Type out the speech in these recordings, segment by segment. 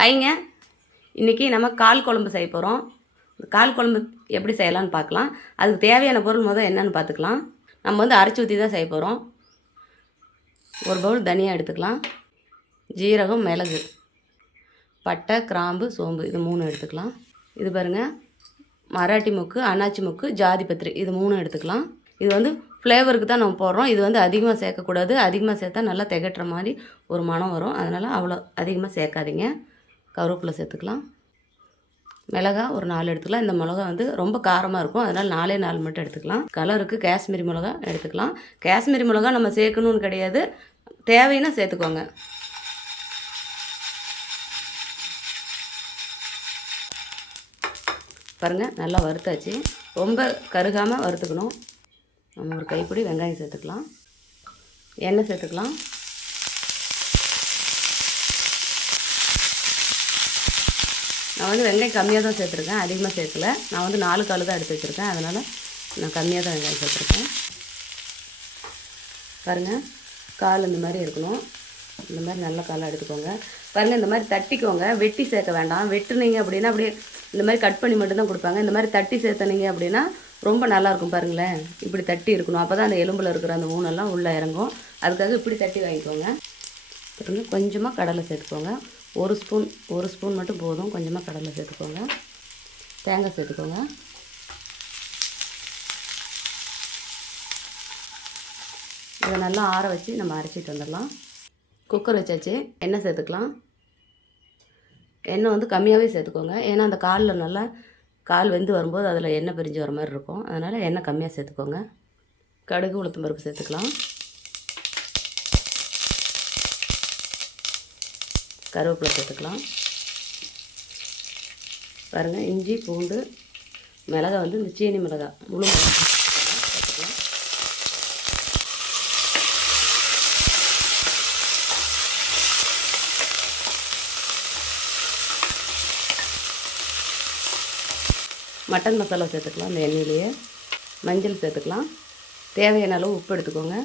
ஹாய்ங்க. இன்றைக்கி நம்ம கால் குழம்பு செய்ய போகிறோம். கால் குழம்பு எப்படி செய்யலான்னு பார்க்கலாம். அதுக்கு தேவையான பொருள் என்னென்னு பார்த்துக்கலாம். நம்ம அரைச்சி ஊற்றி தான் செய்ய போகிறோம். ஒரு பவுல் தனியாக எடுத்துக்கலாம். ஜீரகம், மிளகு, பட்டை, கிராம்பு, சோம்பு இது 3 எடுத்துக்கலாம். இது பாருங்கள், மராட்டி மொக்கு, அன்னாச்சி மொக்கு, ஜாதி பத்திரி இது 3 எடுத்துக்கலாம். இது ஃப்ளேவருக்கு தான் நம்ம போடுறோம். இது அதிகமாக சேர்க்கக்கூடாது. அதிகமாக சேர்த்தா நல்லா திகட்டுற மாதிரி ஒரு மனம் வரும். அதனால் அவ்வளோ அதிகமாக சேர்க்காதீங்க. கருவேப்பிலை சேர்த்துக்கலாம். மிளகா ஒரு 4 எடுத்துக்கலாம். இந்த மிளகா ரொம்ப காரமாக இருக்கும். அதனால் 4 மட்டும் எடுத்துக்கலாம். கலருக்கு காஷ்மீரி மிளகா எடுத்துக்கலாம். காஷ்மீரி மிளகா நம்ம சேர்க்கணுன்னு கிடையாது, தேவைன்னா சேர்த்துக்கோங்க. பாருங்கள், நல்லா வறுத்தாச்சு. ரொம்ப கருகாமல் வறுத்துக்கணும். நம்ம ஒரு கைப்பிடி வெங்காயம் சேர்த்துக்கலாம். எண்ணெய் சேர்த்துக்கலாம். நான் வெங்காயம் கம்மியாக தான் சேர்த்துருக்கேன், அதிகமாக சேர்க்கல. நான் 4 கால் தான் எடுத்து வச்சுருக்கேன், அதனால் நான் கம்மியாக தான் வெங்காயம் சேர்த்துருக்கேன். பாருங்கள், கால் இந்த மாதிரி இருக்கணும். இந்த மாதிரி நல்ல காலாக எடுத்துக்கோங்க. பாருங்கள், இந்த மாதிரி தட்டிக்கோங்க. வெட்டி சேர்க்க வேண்டாம். வெட்டுனீங்க அப்படின்னா அப்படியே இந்த மாதிரி கட் பண்ணி மட்டும்தான் கொடுப்பாங்க. இந்த மாதிரி தட்டி சேர்த்துனீங்க அப்படின்னா ரொம்ப நல்லாயிருக்கும். பாருங்களேன், இப்படி தட்டி இருக்கணும். அப்போ தான் அந்த எலும்பில் இருக்கிற அந்த ஊனெல்லாம் உள்ளே இறங்கும். அதுக்காக இப்படி தட்டி வாங்கிக்கோங்க. பாருங்கள், கொஞ்சமாக கடலை சேர்த்துக்கோங்க. ஒரு ஸ்பூன் மட்டும் போதும். கொஞ்சமாக கடலை சேர்த்துக்கோங்க. தேங்காய் சேர்த்துக்கோங்க. இதை நல்லா ஆற வச்சு நம்ம அரைச்சிட்டு வந்துடலாம். குக்கர் வச்சாச்சு. எண்ணெய் சேர்த்துக்கலாம். எண்ணெய் கம்மியாகவே சேர்த்துக்கோங்க. ஏன்னா அந்த காலில் நல்லா கால் வெந்து வரும்போது அதில் எண்ணெய் பிரிஞ்சு வர மாதிரி இருக்கும். அதனால் எண்ணெய் கம்மியாக சேர்த்துக்கோங்க. கடுகு, உளுத்தம் பருப்பு சேர்த்துக்கலாம். கருவேப்பிலை சேர்த்துக்கலாம். பாருங்கள், இஞ்சி, பூண்டு, மிளகா இந்த சீனி மிளகா, முழு மிளகா சேர்த்துக்கலாம். மட்டன் மசாலா சேர்த்துக்கலாம். இந்த எண்ணெயிலேயே மஞ்சள் சேர்த்துக்கலாம். தேவையான அளவு உப்பு எடுத்துக்கோங்க.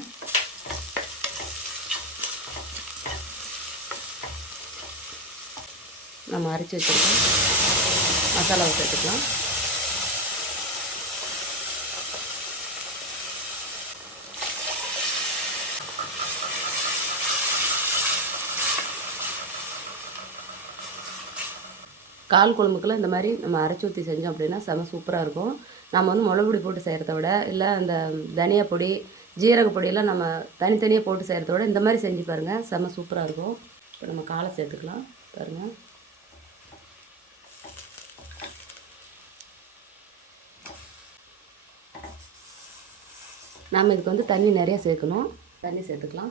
நம்ம அரைச்சி வச்சுருக்கோம் மசாலாவை சேர்த்துக்கலாம். கால் குழம்புக்குள்ள இந்த மாதிரி நம்ம அரைச்சி ஊற்றி செஞ்சோம் அப்படின்னா செம சூப்பராக இருக்கும். நம்ம மிளகு பொடி போட்டு செய்கிறத விட, இல்லை அந்த தனியா பொடி, ஜீரக பொடியெல்லாம் நம்ம தனித்தனியாக போட்டு செய்கிறத விட இந்த மாதிரி செஞ்சு பாருங்கள், செம சூப்பராக இருக்கும். இப்போ நம்ம காலை சேர்த்துக்கலாம். பாருங்கள், நாம் இதுக்கு தண்ணி நிறையா சேர்க்கணும். தண்ணி சேர்த்துக்கலாம்.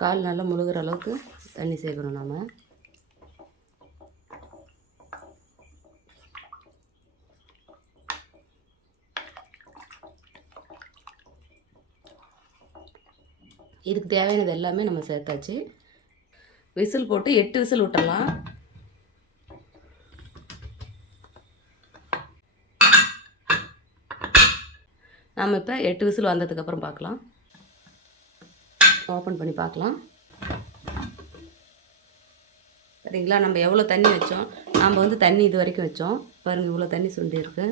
கால் நல்லா முழுகிற அளவுக்கு தண்ணி சேர்க்கணும். நாம் இதுக்கு தேவையானது எல்லாமே நம்ம சேர்த்தாச்சு. விசில் போட்டு 8 விசில் விட்டுறலாம். நாம் இப்போ 8 விசில் வந்ததுக்கப்புறம் பார்க்கலாம். ஓப்பன் பண்ணி பார்க்கலாம். சரிங்களா, நம்ம எவ்வளோ தண்ணி வச்சோம், நாம் தண்ணி இது வரைக்கும் வச்சோம். பாருங்கள், இவ்வளோ தண்ணி சுண்டி இருக்கு.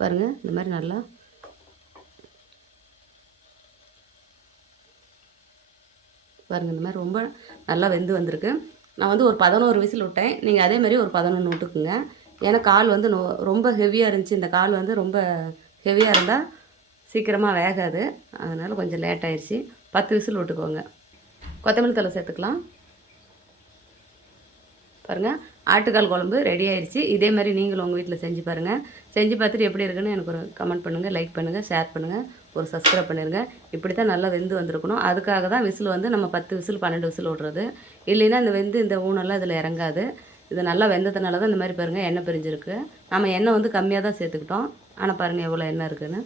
பாருங்கள், இந்த மாதிரி நல்லா பாருங்கள், இந்த மாதிரி ரொம்ப நல்லா வெந்து வந்திருக்கு. நான் ஒரு 11 விசில் விட்டேன். நீங்கள் அதே மாதிரி ஒரு 11 விட்டுக்குங்க. ஏன்னா கால் ரொம்ப ஹெவியாக இருந்துச்சு. இந்த கால் ரொம்ப ஹெவியாக இருந்தால் சீக்கிரமாக வேகாது. அதனால் கொஞ்சம் லேட் ஆயிடுச்சு. 10 விசில் விட்டுக்கோங்க. கொத்தமல்லி தழை சேர்த்துக்கலாம். பாருங்கள், ஆட்டுக்கால் குழம்பு ரெடி ஆயிடுச்சு. இதே மாதிரி நீங்களும் உங்கள் வீட்டில் செஞ்சு பாருங்கள். செஞ்சு பார்த்துட்டு எப்படி இருக்குன்னு எனக்கு ஒரு கமெண்ட் பண்ணுங்கள், லைக் பண்ணுங்கள், ஷேர் பண்ணுங்கள், ஒரு சப்ஸ்கிரைப் பண்ணிடுங்க. இப்படி தான் நல்லா வெந்து வந்திருக்கணும். அதுக்காக தான் விசில் நம்ம 10 விசில் 12 விசில் விட்றது. இல்லைன்னா இந்த ஊனெல்லாம் இதில் இறங்காது. இது நல்லா வெந்ததுனால தான் இந்த மாதிரி பாருங்கள் எண்ணெய் பிரிஞ்சிருக்கு. நம்ம எண்ணெய் கம்மியாக தான் சேர்த்துக்கிட்டோம். ஆனால் பாருங்கள் எவ்வளோ எண்ணெய் இருக்குதுன்னு.